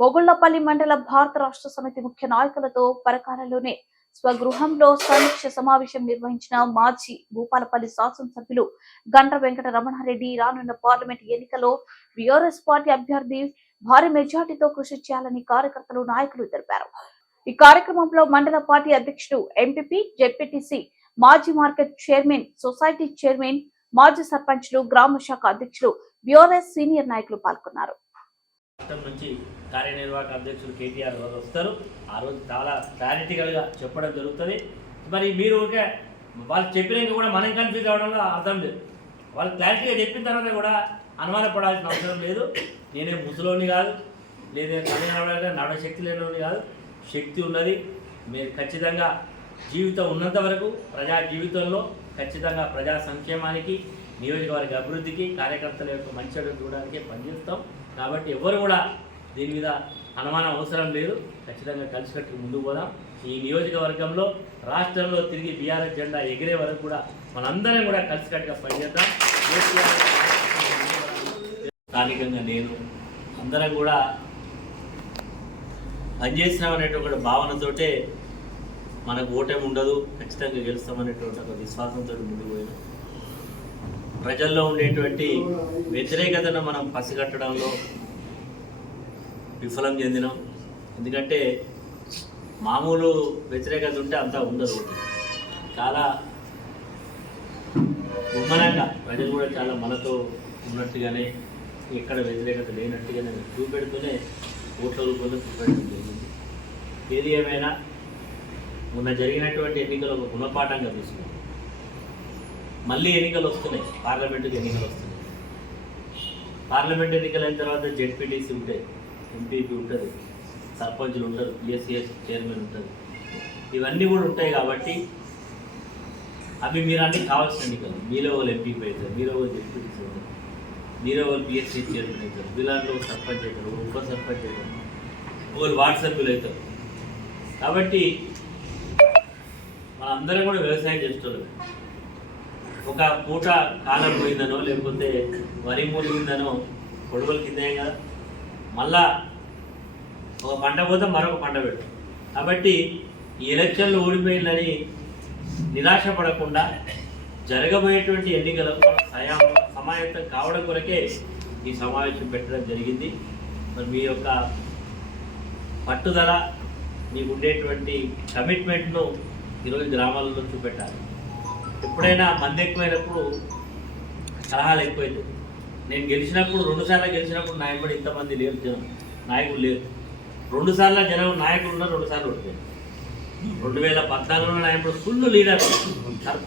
బొగుళ్లపల్లి మండల భారత రాష్ట్ర సమితి ముఖ్య నాయకులతో పరకాలలోనే స్వగృహంలో సమీక్ష సమావేశం నిర్వహించిన మాజీ భూపాలపల్లి శాసనసభ్యులు గండ్ర వెంకట రమణారెడ్డి రానున్న పార్లమెంట్ ఎన్నికల్లో బీఆర్ఎస్ పార్టీ అభ్యర్థి భారీ మెజార్టీతో కృషి చేయాలని కార్యకర్తలు నాయకులు తెలిపారు. ఈ కార్యక్రమంలో మండల పార్టీ అధ్యక్షుడు ఎంపీపీ జెడ్పీటీసీ మాజీ మార్కెట్ చైర్మన్ సొసైటీ చైర్మన్ మాజీ సర్పంచ్లు గ్రామ శాఖ అధ్యక్షులు బీఆర్ఎస్ సీనియర్ నాయకులు పాల్గొన్నారు. నుంచి కార్యనిర్వాహక అధ్యక్షులు కేటీఆర్ రోజు వస్తారు. ఆ రోజు చాలా క్లారిటీగా చెప్పడం జరుగుతుంది. మరి మీరు వాళ్ళు చెప్పినాక కూడా మనం కన్ఫ్యూజ్ అవ్వడంలో అర్థం లేదు. వాళ్ళు క్లారిటీగా చెప్పిన తర్వాత కూడా అనుమానపడాల్సిన అవసరం లేదు. నేనే ముసలోని కాదు, లేదా నడశక్తి లేనివాడిని కాదు, శక్తి ఉన్నది. మీరు ఖచ్చితంగా జీవితం ఉన్నంత వరకు ప్రజా జీవితంలో ఖచ్చితంగా ప్రజా సంక్షేమానికి, నియోజకవర్గ అభివృద్ధికి, కార్యకర్తల యొక్క మంచి చూడడానికి పనిచేస్తాం. కాబట్టి ఎవరు కూడా దీని మీద అనుమానం అవసరం లేదు. ఖచ్చితంగా కలిసికట్టుకు ముందుకు పోదాం. ఈ నియోజకవర్గంలో రాష్ట్రంలో తిరిగి బీఆర్ఎస్ జెండా ఎగిరే వరకు కూడా మనందరం కూడా కలిసికట్టుగా పనిచేద్దాం. స్థానికంగా నేను అందరం కూడా పనిచేసినామనేటువంటి భావనతోటే మనకు ఓటమి ఉండదు, ఖచ్చితంగా గెలుస్తామనేటువంటి ఒక విశ్వాసంతో ముందుకు పోయినాం. ప్రజల్లో ఉండేటువంటి వ్యతిరేకతను మనం పసిగట్టడంలో విఫలం చెందినాం. ఎందుకంటే మామూలు వ్యతిరేకత ఉంటే అంతా ఉండదు. చాలా ఉమ్మనంగా ప్రజలు కూడా చాలా మనతో ఉన్నట్టుగానే, ఎక్కడ వ్యతిరేకత లేనట్టుగానే చూపెడుతూనే ఓట్ల రూపంలో చూపెట్టడం జరిగింది. ఏది ఏమైనా మొన్న జరిగినటువంటి ఎన్నికలు ఒక గుణపాఠంగా తీసుకున్నాం. మళ్ళీ ఎన్నికలు వస్తున్నాయి, పార్లమెంటుకి ఎన్నికలు వస్తున్నాయి. పార్లమెంట్ ఎన్నికలు అయిన తర్వాత జెడ్పీటీసీ ఉంటాయి, ఎంపీపీ ఉంటుంది, సర్పంచులు ఉంటారు, పిఎస్సిఎస్ చైర్మన్ ఉంటుంది, ఇవన్నీ కూడా ఉంటాయి. కాబట్టి అవి మీరు అన్నీ కావాల్సిన ఎన్నికలు. మీలో వాళ్ళు ఎంపీపీ అవుతారు, మీలో వాళ్ళు జెడ్పీటీసీ అవుతారు, మీలో వాళ్ళు పిఎస్సి చైర్మన్ అవుతారు, వీళ్ళలో సర్పంచ్ అవుతారు, ఉప సర్పంచ్ అవుతారు, వాళ్ళు వార్డు సభ్యులు అవుతారు. కాబట్టి మనందరం కూడా వ్యవసాయం చేస్తున్నారు. ఒక పూట కాలం పోయిందనో లేకపోతే వరి మూలిగిందనో కొడుకుల కిందే కదా, మళ్ళా ఒక పంట పోతే మరొక పంట పెట్టు. కాబట్టి ఈ ఎలక్షన్లు ఓడిపోయిందని నిరాశపడకుండా జరగబోయేటువంటి ఎన్నికలకు సమాయత్తం కావడం కొరకే ఈ సమావేశం పెట్టడం జరిగింది. మరి మీ యొక్క పట్టుదల, మీకు ఉండేటువంటి కమిట్మెంట్ను ఈరోజు గ్రామాలలో చూపెట్టాలి. ఎప్పుడైనా మంది ఎక్కువైనప్పుడు సలహాలు ఎక్కువైతుంది. నేను గెలిచినప్పుడు 2 సార్లు గెలిచినప్పుడు నా వెంబడి ఇంతమంది లేరు, జనం నాయకులు లేరు. 2 సార్లు జనం నాయకులు ఉన్నారు, 2 సార్లు ఓడిపోయారు. 2014లో నా వెంబడి ఫుల్ లీడర్,